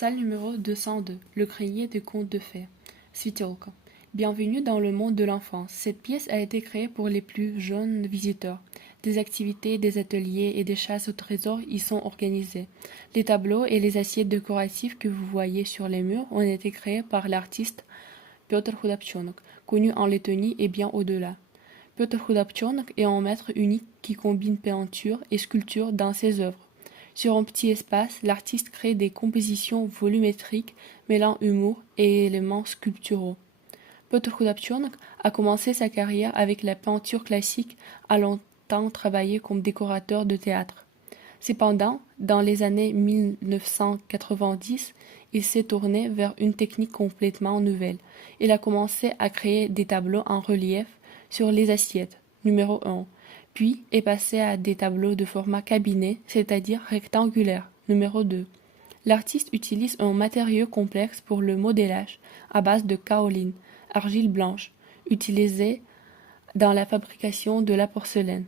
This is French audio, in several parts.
Salle numéro 202, le grenier des contes de fées. Svitelka. Bienvenue dans le monde de l'enfance. Cette pièce a été créée pour les plus jeunes visiteurs. Des activités, des ateliers et des chasses au trésor y sont organisées. Les tableaux et les assiettes décoratives que vous voyez sur les murs ont été créés par l'artiste Piotr Khudapchonok, connu en Lettonie et bien au-delà. Piotr Khudapchonok est un maître unique qui combine peinture et sculpture dans ses œuvres. Sur un petit espace, l'artiste crée des compositions volumétriques mêlant humour et éléments sculpturaux. Piotr Khudapchonok a commencé sa carrière avec la peinture classique, a longtemps travaillé comme décorateur de théâtre. Cependant, dans les années 1990, il s'est tourné vers une technique complètement nouvelle. Il a commencé à créer des tableaux en relief sur les assiettes, numéro 1, puis est passé à des tableaux de format cabinet, c'est-à-dire rectangulaire, numéro 2. L'artiste utilise un matériau complexe pour le modélage, à base de kaolin, argile blanche, utilisée dans la fabrication de la porcelaine.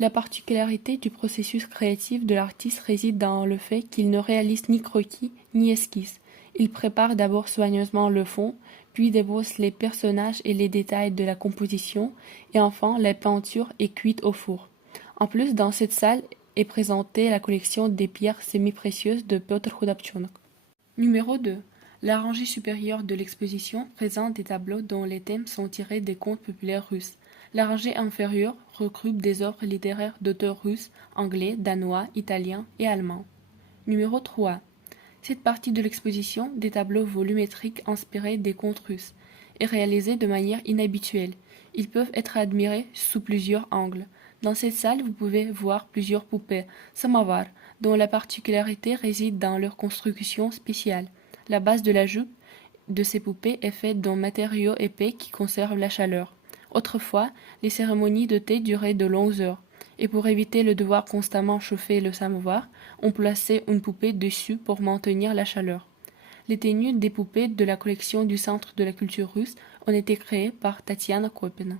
La particularité du processus créatif de l'artiste réside dans le fait qu'il ne réalise ni croquis ni esquisse. Il prépare d'abord soigneusement le fond, puis débose les personnages et les détails de la composition, et enfin la peinture est cuite au four. En plus, dans cette salle est présentée la collection des pierres semi-précieuses de Piotr Khudapchonok. Numéro 2. La rangée supérieure de l'exposition présente des tableaux dont les thèmes sont tirés des contes populaires russes. La rangée inférieure regroupe des œuvres littéraires d'auteurs russes, anglais, danois, italiens et allemands. Numéro 3. Cette partie de l'exposition, des tableaux volumétriques inspirés des contes russes, est réalisée de manière inhabituelle. Ils peuvent être admirés sous plusieurs angles. Dans cette salle, vous pouvez voir plusieurs poupées, samovar, dont la particularité réside dans leur construction spéciale. La base de la jupe de ces poupées est faite d'un matériau épais qui conserve la chaleur. Autrefois, les cérémonies de thé duraient de longues heures, et pour éviter le devoir constamment chauffer le samovar, on plaçait une poupée dessus pour maintenir la chaleur. Les tenues des poupées de la collection du Centre de la culture russe ont été créées par Tatiana Kopina.